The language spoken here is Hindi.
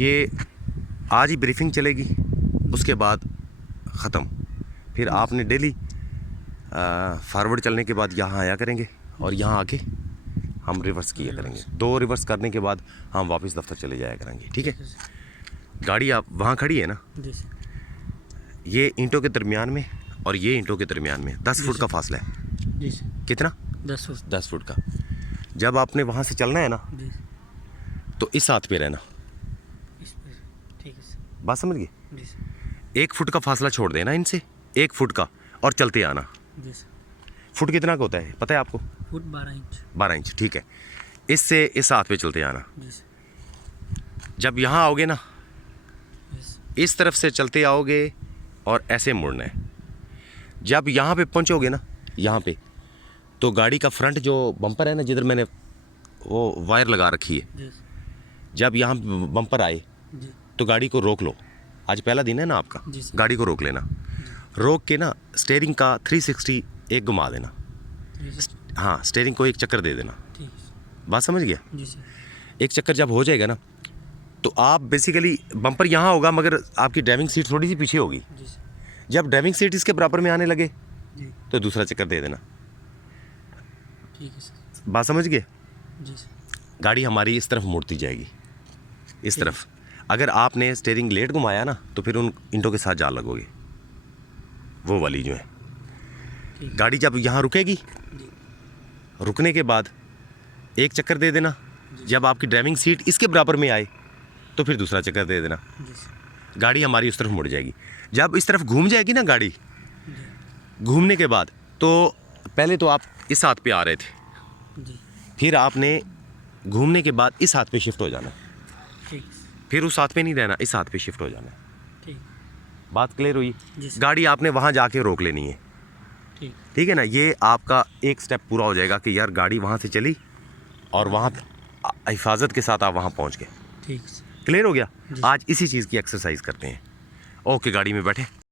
ये आज ही ब्रीफिंग चलेगी, उसके बाद ख़त्म। फिर आपने डेली फॉरवर्ड चलने के बाद यहाँ आया करेंगे और यहाँ आके हम रिवर्स किया करेंगे। 2 रिवर्स करने के बाद हम वापस दफ्तर चले जाया करेंगे, ठीक है। गाड़ी आप वहाँ खड़ी है ना, ये ईंटों के दरमियान में और ये ईंटों के दरमियान में 10 फुट का फासला है। कितना? 10 फुट का। जब आपने वहाँ से चलना है ना, तो इस हाथ पे रहना, बात समझ गए। 1 फुट का फासला छोड़ देना इनसे, 1 फुट का, और चलते आना। फुट कितना का होता है पता है आपको? Foot 12 inch. 12 इंच, ठीक है। इससे इस हाथ पे चलते आना। जब यहाँ आओगे ना, इस तरफ से चलते आओगे और ऐसे मुड़ना है। जब यहाँ पे पहुँचोगे ना, यहाँ पे, तो गाड़ी का फ्रंट जो बम्पर है ना, जिधर मैंने वो वायर लगा रखी है, जब यहाँ बम्पर आए तो गाड़ी को रोक लो। आज पहला दिन है ना आपका, गाड़ी को रोक लेना। रोक के ना स्टीयरिंग का 360 एक घुमा देना। हाँ, स्टीयरिंग को एक चक्कर दे देना। बात समझ गया? एक चक्कर जब हो जाएगा ना, तो आप बेसिकली बम्पर यहाँ होगा मगर आपकी ड्राइविंग सीट थोड़ी सी पीछे होगी। जब ड्राइविंग सीट इसके बराबर में आने लगे तो दूसरा चक्कर दे देना। बात समझ गए? गाड़ी हमारी इस तरफ मुड़ती जाएगी, इस तरफ। अगर आपने स्टीयरिंग लेट घुमाया ना, तो फिर उन ईंटों के साथ जा लगोगे, वो वाली जो है। गाड़ी जब यहाँ रुकेगी, रुकने के बाद एक चक्कर दे देना। जब आपकी ड्राइविंग सीट इसके बराबर में आए तो फिर दूसरा चक्कर दे देना। गाड़ी हमारी उस तरफ मुड़ जाएगी। जब इस तरफ घूम जाएगी ना गाड़ी, घूमने के बाद, तो पहले तो आप इस हाथ पे आ रहे थे, फिर आपने घूमने के बाद इस हाथ पे शिफ्ट हो जाना। फिर उस हाथ पे नहीं रहना, इस हाथ पे शिफ्ट हो जाना। बात क्लियर हुई? गाड़ी आपने वहाँ जाके रोक लेनी है, ठीक है ना। ये आपका एक स्टेप पूरा हो जाएगा कि यार गाड़ी वहाँ से चली और वहाँ हिफाजत के साथ आप वहाँ पहुँच गए। क्लियर हो गया? आज इसी चीज़ की एक्सरसाइज करते हैं। ओके, गाड़ी में बैठे।